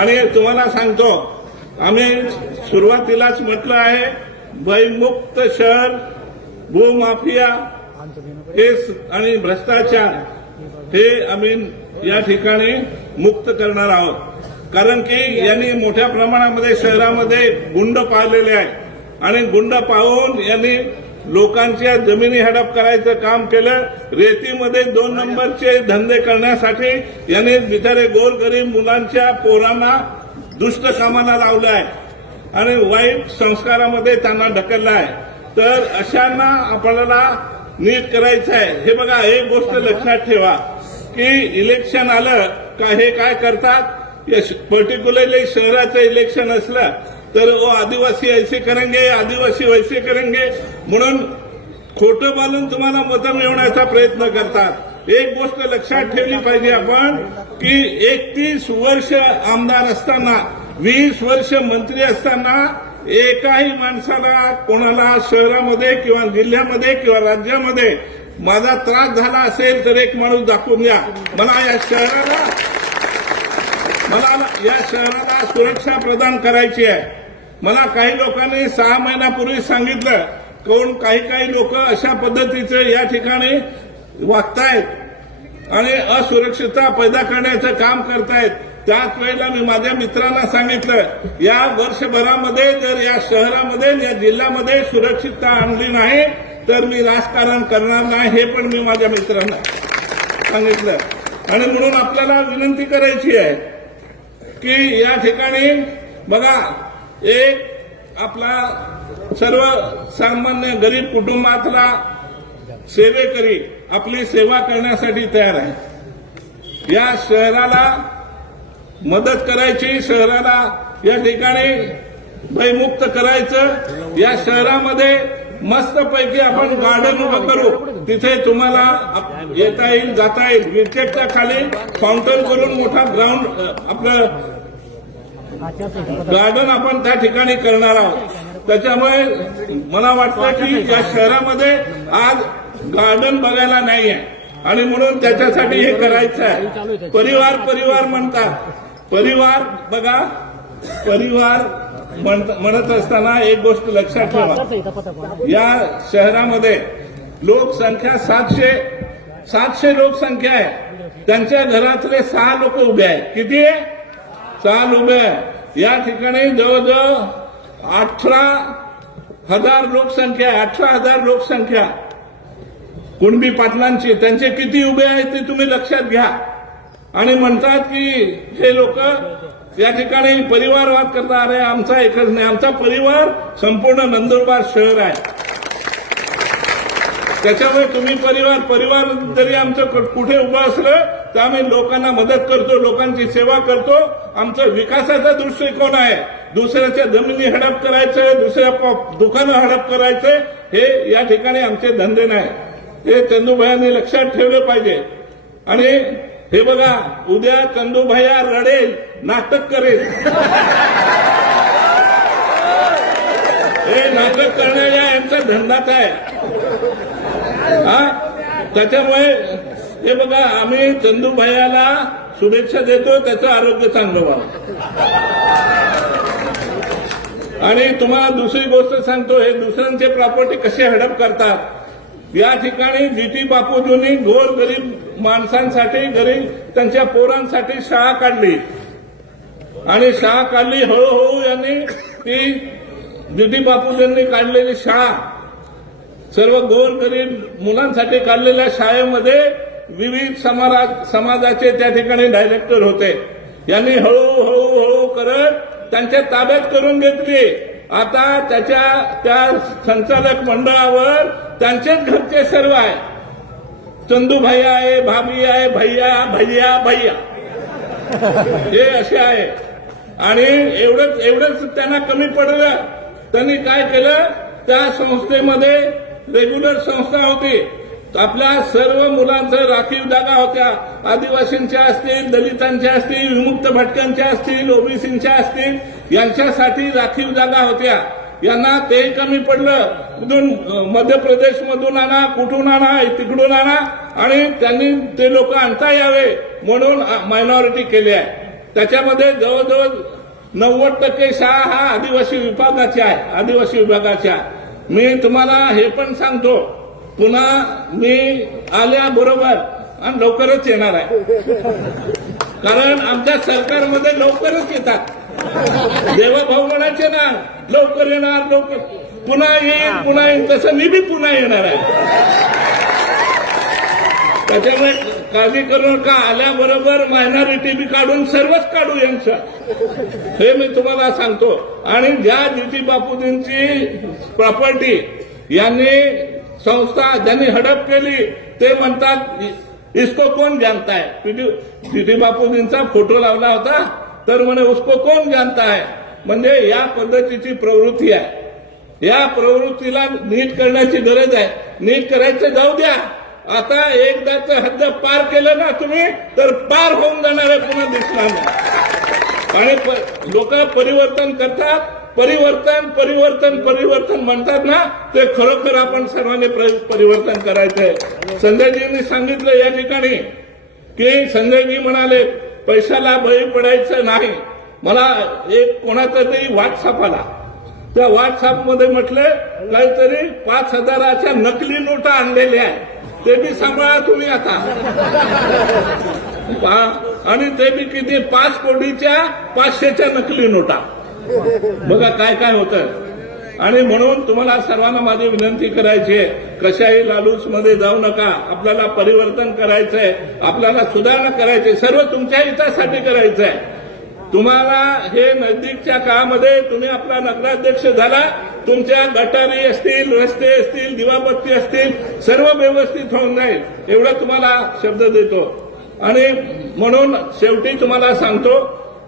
आणि तुम्हाला सांगतो आम्ही सुरुवातीलाच म्हटलं आहे भयमुक्त शहर भूमाफिया हे आणि भ्रष्टाचार हे आम्ही या ठिकाणी मुक्त करणार आहोत. कारण की यांनी मोठ्या प्रमाणामध्ये शहरामध्ये गुंड पाळलेले आहे. आणि गुंड पाहून यांनी लोकांच्या जमिनी हडप करायचं काम केलं रेतीमध्ये दोन नंबरचे धंदे करण्यासाठी यांनी बिचारे गोरगरीब मुलांच्या पोरांना दुष्ट कामाला लावलं आहे आणि वाईट संस्कारामध्ये त्यांना ढकललं आहे तर अशांना आपल्याला नीट करायचं आहे हे बघा एक गोष्ट लक्षात ठेवा की इलेक्शन आलं का हे काय करतात? पर्टिक्युलरली शहराचं इलेक्शन असलं तर ओ आदिवासी ऐसे करेंगे आदिवासी वैसे करेंगे. म्हणून खोटं बोलून तुम्हाला मतं मिळवण्याचा प्रयत्न करतात. एक गोष्ट लक्षात ठेवली पाहिजे आपण की एकतीस वर्ष आमदार असताना वीस वर्ष मंत्री असताना एकाही माणसाला कोणाला शहरामध्ये किंवा जिल्ह्यामध्ये किंवा राज्यामध्ये माझा त्रास झाला असेल तर एक माणूस दाखवून द्या. मला या शहराला मला या शहराला सुरक्षा प्रदान करायची आहे. मला काही लोकांनी सहा महिन्यापूर्वी सांगितलं कोण काही काही लोक अशा पद्धतीचं या ठिकाणी वागतायत आणि असुरक्षितता पैदा करण्याचं काम करतायत. त्याच वेळेला मी माझ्या मित्रांना सांगितलं या वर्षभरामध्ये जर या शहरामध्ये या जिल्ह्यामध्ये सुरक्षितता आणली नाही तर मी राजकारण करणार नाही हे पण मी माझ्या मित्रांना सांगितलं. आणि म्हणून आपल्याला विनंती करायची आहे की या ठिकाणी बघा एक आपला सर्व सामान्य गरीब कुटुंबातला सेवेकरी आपली सेवा करण्यासाठी तयार आहे. या शहराला मदत करायची शहराला या ठिकाणी भयमुक्त करायचं. या शहरामध्ये मस्तपैकी आपण गार्डन उभं करू. तिथे तुम्हाला येता येईल जाता येईल. विकेटच्या खाली फाउंटन करून मोठा ग्राउंड आपलं गार्डन आपण त्या ठिकाणी करणार आहोत. त्याच्यामुळे मला वाटतं की या शहरामध्ये आज गार्डन बघायला नाही आहे. आणि म्हणून त्याच्यासाठी हे करायचं आहे. परिवार परिवार म्हणतात. परिवार बघा. परिवार म्हणत म्हणत असताना एक गोष्ट लक्षात ठेवा. या शहरामध्ये लोकसंख्या सातशे सातशे लोकसंख्या आहे. त्यांच्या घरातले सहा लोक उभे आहेत. किती आहे? सहा उभे आहे. या ठिकाणी जवळजवळ अठरा हजार लोकसंख्या अठरा हजार लोकसंख्या. कुणबी पाटलांची. त्यांचे किती उभे आहेत ते तुम्ही लक्षात घ्या. आणि म्हणतात की हे लोक या ठिकाणी परिवारवाद करता. अरे आमचा एकच नाही. आमचा परिवार संपूर्ण नंदुरबार शहर आहे. त्याच्यामुळे तुम्ही परिवार परिवार जरी आमचं कुठे उभं असलं तर आम्ही लोकांना मदत करतो लोकांची सेवा करतो. आमचा विकासाचा दृष्टिकोन आहे. दुसऱ्याच्या जमिनी हडप करायचं दुसऱ्या दुकानं हडप करायचं हे या ठिकाणी आमचे धंदे नाही. हे चंदूभायांनी लक्षात ठेवलं पाहिजे. आणि हे बघा उद्या चंदूभाया रडेल नाटक करेल. हे नाटक करण्याचा यांचा धंदाच आहे. हा? त्याच्यामुळे हे बघा आम्ही चंदूभायाला शुभेच्छा देतो त्याचं आरोग्य चांगलं व्हावं. आणि तुम्हाला दुसरी गोष्ट सांगतो हे दुसऱ्यांचे प्रॉपर्टी कसे हडप करतात? या ठिकाणी जीटी बापूजींनी गोर गरीब माणसांसाठी गरीब त्यांच्या पोरांसाठी शाळा काढली. आणि शाळा काढली हळूहळू यांनी ती जीटी बापूजींनी काढलेली शाळा सर्व गोरगरीब मुलांसाठी काढलेल्या शाळेमध्ये विविध समाजा समाजाचे त्या ठिकाणी डायरेक्टर होते. यांनी हळूहळू हळू करत त्यांच्या ताब्यात करून घेतली. आता त्याच्या त्या संचालक मंडळावर त्यांचेच घरचे सर्व आहे. चंदूभाई आहे भाभी आहे भैया भैया भैया. हे असे आहे. आणि एवढंच एवढंच त्यांना कमी पडलं. त्यांनी काय केलं? त्या संस्थेमध्ये रेग्युलर संस्था होती. आपल्या सर्व मुलांचं राखीव जागा होत्या. आदिवासींच्या असतील दलितांच्या असतील विमुक्त भटक्यांच्या असतील ओबीसींच्या असतील यांच्यासाठी राखीव जागा होत्या. यांना ते कमी पडलं. कुठून मध्य प्रदेशमधून आणा कुठून आणा तिकडून आणा आणि त्यांनी ते लोक आणता यावे म्हणून मायनॉरिटी केली आहे. त्याच्यामध्ये जवळजवळ नव्वद टक्के शाळा हा आदिवासी विभागाच्या आहे आदिवासी विभागाच्या मी तुम्हाला हे पण सांगतो. पुन्हा मी आल्याबरोबर आणि लवकरच येणार आहे. कारण आमच्या सरकारमध्ये लवकरच येतात. देवा भाऊ म्हणायचे ना लवकर येणार लवकर. पुन्हा येईल पुन्हा येईल तसं मी बी पुन्हा येणार आहे. त्याच्यामुळे काळजी करू नका. आल्याबरोबर मायनॉरिटी बी काढून सर्वच काढू यांचं. हे मी तुम्हाला सांगतो. आणि ज्या ज्योती बापूजींची प्रॉपर्टी यांनी संस्था ज्यांनी हडप केली ते म्हणतात इसको कोण जानता है? ज्योती बापूजींचा फोटो लावला होता तर म्हणे उसको कोण जानता आहे म्हणजे या पद्धतीची प्रवृत्ती आहे. या प्रवृत्तीला नीट करण्याची गरज आहे. नीट करायचं जाऊ द्या. आता एकदाच हद्द पार केलं ना तुम्ही तर पार होऊन जाणार आहे पुन्हा दिसणार नाही आणि लोक परिवर्तन करतात परिवर्तन परिवर्तन परिवर्तन म्हणतात ना ते खरोखर आपण सर्वांनी परिवर्तन करायचंय. संजयजींनी सांगितलं या ठिकाणी की संजयजी म्हणाले पैशाला बळी पडायचं नाही. मला एक कोणाचा तरी व्हॉट्सअप आला. त्या व्हॉट्सअपमध्ये म्हटलं काहीतरी पाच हजाराच्या नकली नोटा आणलेल्या आहे ते बी सांभाळा तुम्ही आता. आणि ते बी किती? पाच कोटीच्या पाचशेच्या नकली नोटा. बघा काय काय होतं आणि म्हणून तुम्हाला सर्वांना माझी विनंती करायची आहे कशाही लालूच मध्ये जाऊ नका. आपल्याला परिवर्तन करायचंय आपल्याला सुधारणा करायची सर्व तुमच्या हितासाठी करायचंय. तुम्हाला हे नजदीकच्या काळामध्ये तुम्ही आपला नगराध्यक्ष झाला तुमच्या गटारी असतील रस्ते असतील दिवाबत्ती असतील सर्व व्यवस्थित होऊन जाईल. एवढा तुम्हाला शब्द देतो. आणि म्हणून शेवटी तुम्हाला सांगतो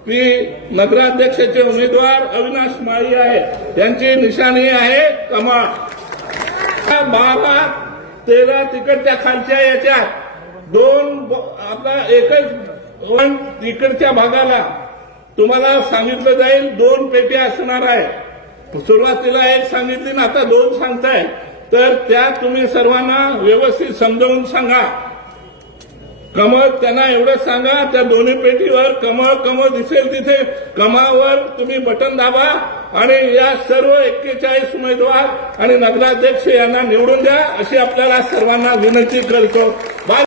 की नगराध्यक्षाचे उमेदवार अविनाश माळी आहे. यांची निशाणी आहे कमाल. बारा तेरा तिकडच्या खालच्या याच्यात. दोन आपला एकच वन तिकडच्या भागाला. तुम्हाला सांगितलं जाईल दोन पेटी असणार आहे. सुरुवातीला एक सांगितली ना आता दोन सांगताय. तर त्या तुम्ही सर्वांना व्यवस्थित समजावून सांगा. कमळ त्यांना एवढं सांगा त्या दोन्ही पेटीवर कमळ कमळ दिसेल तिथे. कमावर तुम्ही बटन दाबा आणि या सर्व एक्केचाळीस उमेदवार आणि नगराध्यक्ष यांना निवडून द्या अशी आपल्याला सर्वांना विनंती करतो.